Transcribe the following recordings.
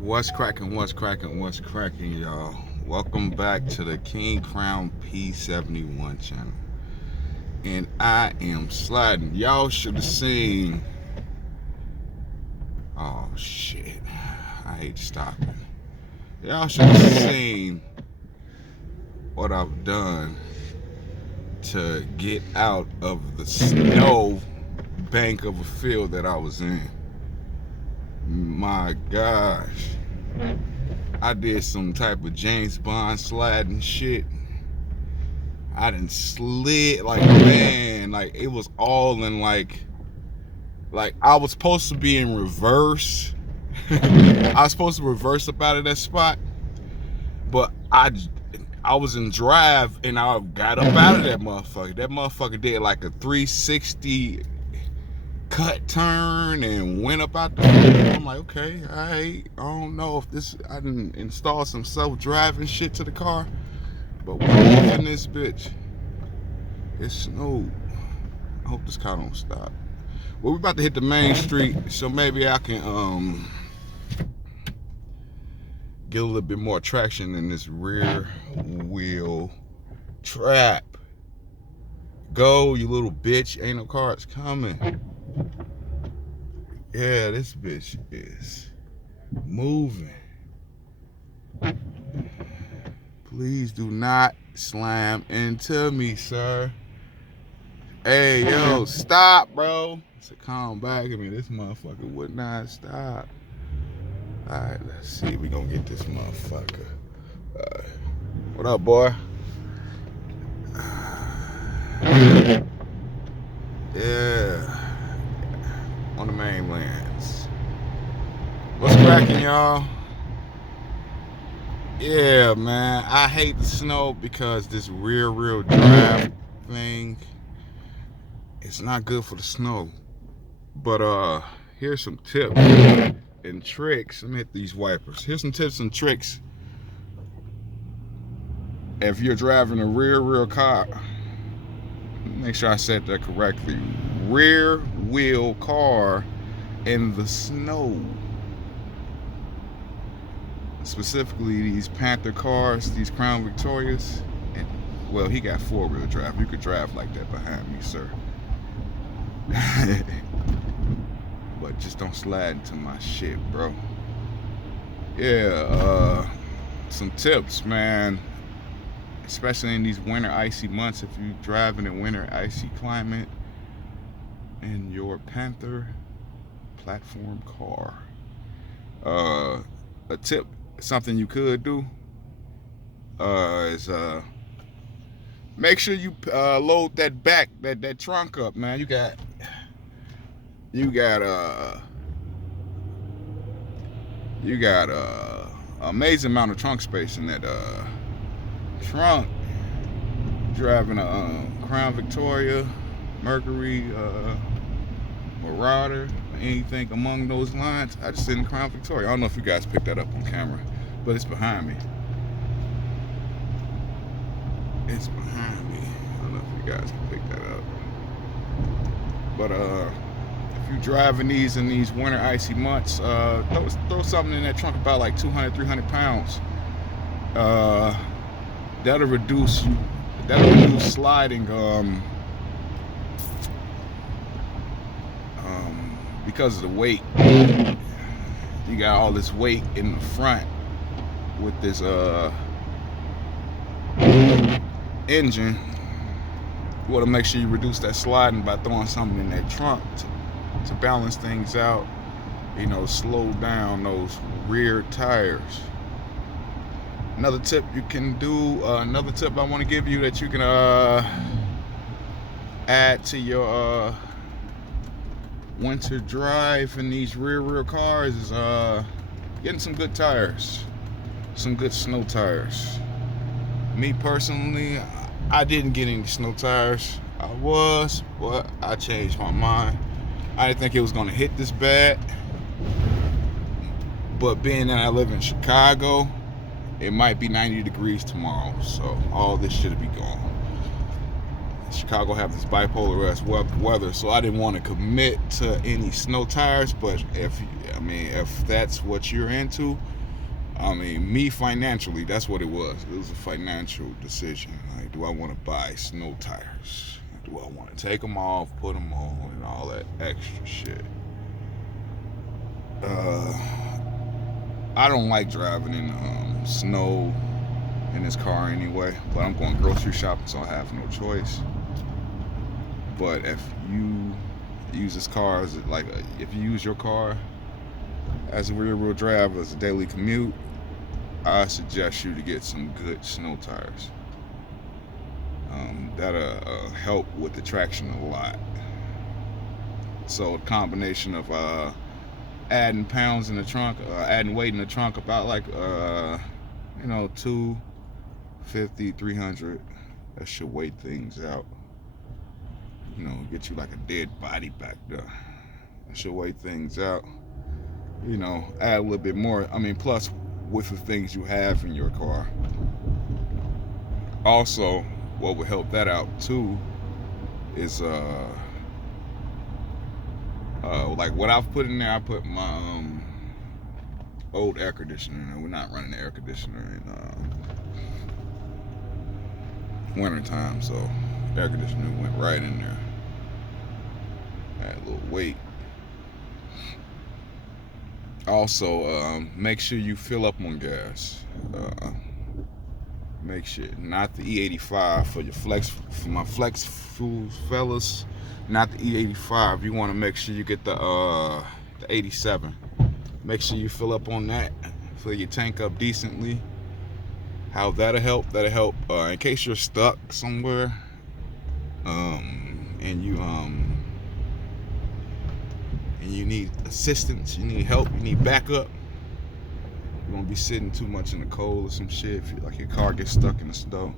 What's cracking, y'all? Welcome back to the King Crown P71 channel. And I am sliding. Y'all should have seen. Oh, shit. I hate stopping. Y'all should have seen what I've done to get out of the snow bank of a field that I was in. My gosh. I did some type of James Bond sliding shit. I done slid like, man, like it was all in like I was supposed to be in reverse. I was supposed to reverse up out of that spot, but I was in drive and I got up out of that motherfucker. That motherfucker did like a 360 cut turn and went up out the field. I'm like, okay, I don't know if this, I didn't install some self-driving shit to the car, but when I was in this bitch, it snowed. I hope this car don't stop. Well, we're about to hit the main street, so maybe I can get a little bit more traction in this rear wheel trap. Go, you little bitch. Ain't no cars coming. Yeah, this bitch is moving. Please do not slam into me, sir. Hey, yo, stop, bro. So come back at me. This motherfucker would not stop. Alright, let's see. We gonna get this motherfucker. What up, boy? Yeah. On the mainlands. What's cracking, y'all? Yeah, man. I hate the snow because this rear drive thing, it's not good for the snow. But here's some tips and tricks. Let me hit these wipers. Here's some tips and tricks if you're driving a rear car. Make sure I said that correctly. Rear wheel car in the snow. Specifically these Panther cars, these Crown Victorias. And, well, he got 4-wheel drive. You could drive like that behind me, sir. But just don't slide into my shit, bro. Yeah, some tips, man. Especially in these winter icy months, if you're driving in winter icy climate in your Panther platform car. A tip, something you could do is make sure you load that back, that trunk up, man. You got amazing amount of trunk space in that trunk. Driving a Crown Victoria, Mercury, Marauder, anything among those lines. I just sit in Crown Victoria. I don't know if you guys picked that up on camera, but it's behind me. It's behind me. I don't know if you guys can pick that up. But if you're driving these in these winter icy months, throw something in that trunk about like 200, 300 pounds. That'll reduce sliding because of the weight. You got all this weight in the front with this engine. You want to make sure you reduce that sliding by throwing something in that trunk to balance things out, you know, slow down those rear tires. Another tip you can do, another tip I want to give you that you can add to your winter drive in these rear cars is getting some good tires, some good snow tires. Me personally, I didn't get any snow tires. But I changed my mind. I didn't think it was gonna hit this bad, but being that I live in Chicago, it might be 90 degrees tomorrow, so all this should be gone. Chicago have this bipolar ass weather, so I didn't want to commit to any snow tires. But if that's what you're into, me financially, that's what it was. It was a financial decision. Like, do I want to buy snow tires? Do I want to take them off, put them on, and all that extra shit? I don't like driving in snow in this car anyway, but I'm going grocery shopping, so I have no choice. But if you use this car as if you use your car as a rear-wheel drive as a daily commute, I suggest you to get some good snow tires. That'll help with the traction a lot. So a combination of adding pounds in the trunk, adding weight in the trunk, about 250, 300. That should weigh things out. Get you like a dead body back there. That should weigh things out. Add a little bit more. Plus with the things you have in your car. Also, what would help that out too is like what I've put in there. I put my old air conditioner in there. We're not running the air conditioner in winter time, so air conditioner went right in there. Add a little weight. Also, make sure you fill up on gas. Make sure, not the E85 for my flex fuels fellas, not the E85. You want to make sure you get the 87. Make sure you fill up on that. Fill your tank up decently. How that'll help? That'll help in case you're stuck somewhere, and you need assistance, you need help, you need backup. You won't be sitting too much in the cold or some shit if your car gets stuck in the snow,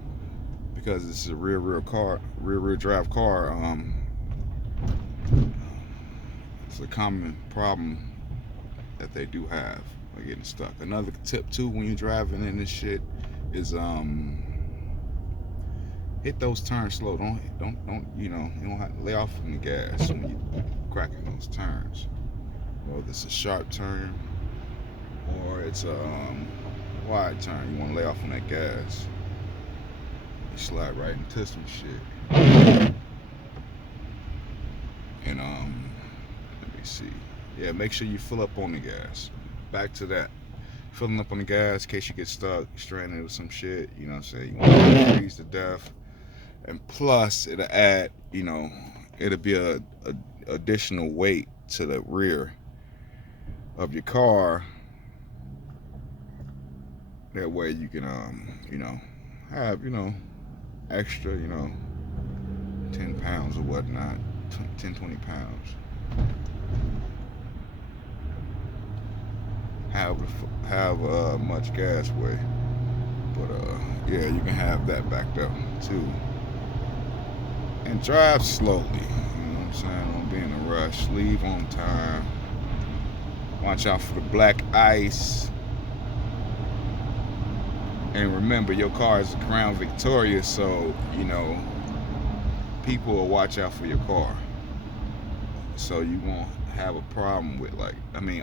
because this is a rear drive car. It's a common problem that they do have, like getting stuck. Another tip too when you're driving in this shit is hit those turns slow. You don't have to lay off on the gas when you're cracking those turns. Whether it's a sharp turn or it's a wide turn, you want to lay off on that gas. You slide right into some shit. And let me see. Yeah, make sure you fill up on the gas. Back to that. Filling up on the gas in case you get stuck, stranded or some shit. You know what I'm saying? You want to freeze to death. And plus, it'll add, it'll be a additional weight to the rear of your car. That way you can, have, extra, 10 pounds or whatnot, 10, 20 pounds. Have much gas weigh, but yeah, you can have that backed up too. And drive slowly, you know what I'm saying? Don't be in a rush. Leave on time. Watch out for the black ice. And remember, your car is a Crown Victoria, so people will watch out for your car, so you won't have a problem with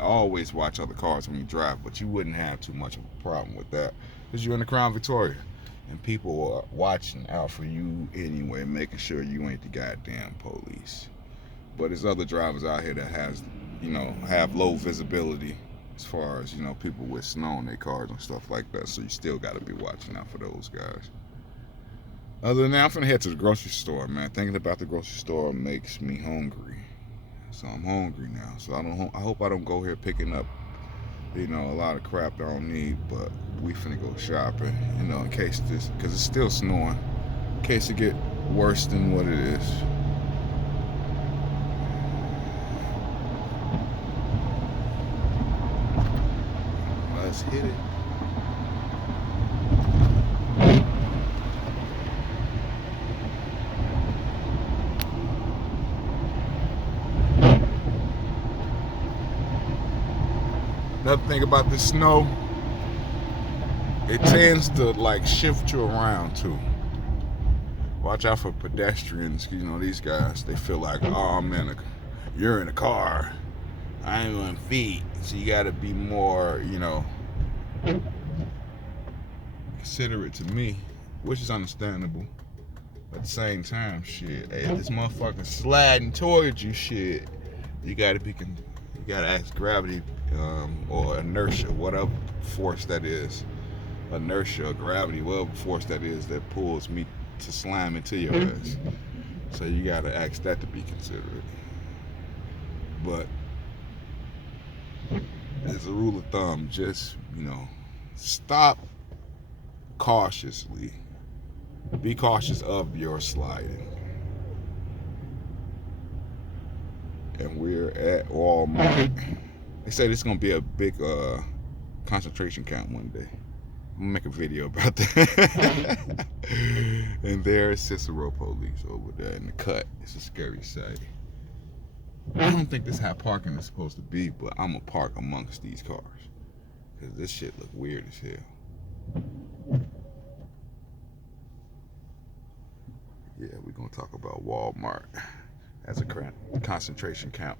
always watch other cars when you drive, but you wouldn't have too much of a problem with that because you're in the Crown Victoria and people are watching out for you anyway, making sure you ain't the goddamn police. But there's other drivers out here that have low visibility as far as people with snow in their cars and stuff like that, so you still got to be watching out for those guys. Other than that, I'm finna head to the grocery store, man. Thinking about the grocery store makes me hungry. So I'm hungry now. So I hope I don't go here picking up, a lot of crap I don't need. But we finna go shopping, in case because it's still snowing, in case it get worse than what it is. Let's hit it. Another thing about the snow, it tends to shift you around too. Watch out for pedestrians. You know, these guys, they feel like, oh man, you're in a car. I ain't on feet. So you gotta be more, you know, considerate to me, which is understandable. At the same time, shit, hey, if this motherfucker sliding towards you, shit, you gotta ask gravity, or inertia, whatever force that is, inertia or gravity, whatever force that is that pulls me to slam into your ass. So you gotta ask that to be considerate. But as a rule of thumb, just, you know, stop cautiously. Be cautious of your sliding. And we're at Walmart. They say this is gonna be a big concentration camp one day. I'm gonna make a video about that. And there's Cicero police over there in the cut. It's a scary sight. I don't think this is how parking is supposed to be, but I'm gonna park amongst these cars because this shit look weird as hell. Yeah, we're gonna talk about Walmart as a concentration camp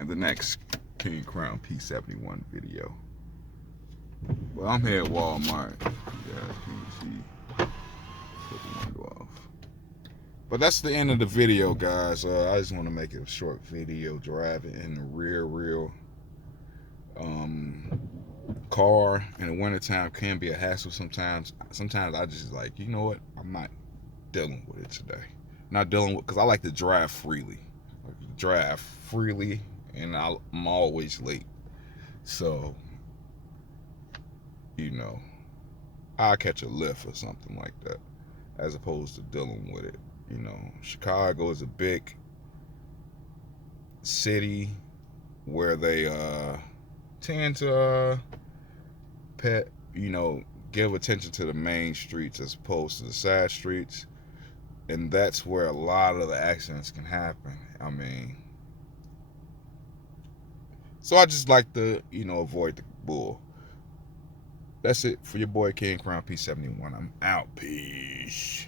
in the next King Crown P71 video. Well, I'm here at Walmart. Yeah, can you see? Put the window off. But that's the end of the video, guys. I just want to make it a short video. Driving in the rear wheel car in the wintertime can be a hassle sometimes. Sometimes I just like, you know what? I'm not dealing with it today. Not dealing with, because I like to drive freely. And I'm always late. So, you know, I'll catch a lift or something like that, as opposed to dealing with it. You know, Chicago is a big city where they tend to give attention to the main streets as opposed to the side streets, and that's where a lot of the accidents can happen. I mean, so I just like to, you know, avoid the bull. That's it for your boy King Crown P71. I'm out. Peace.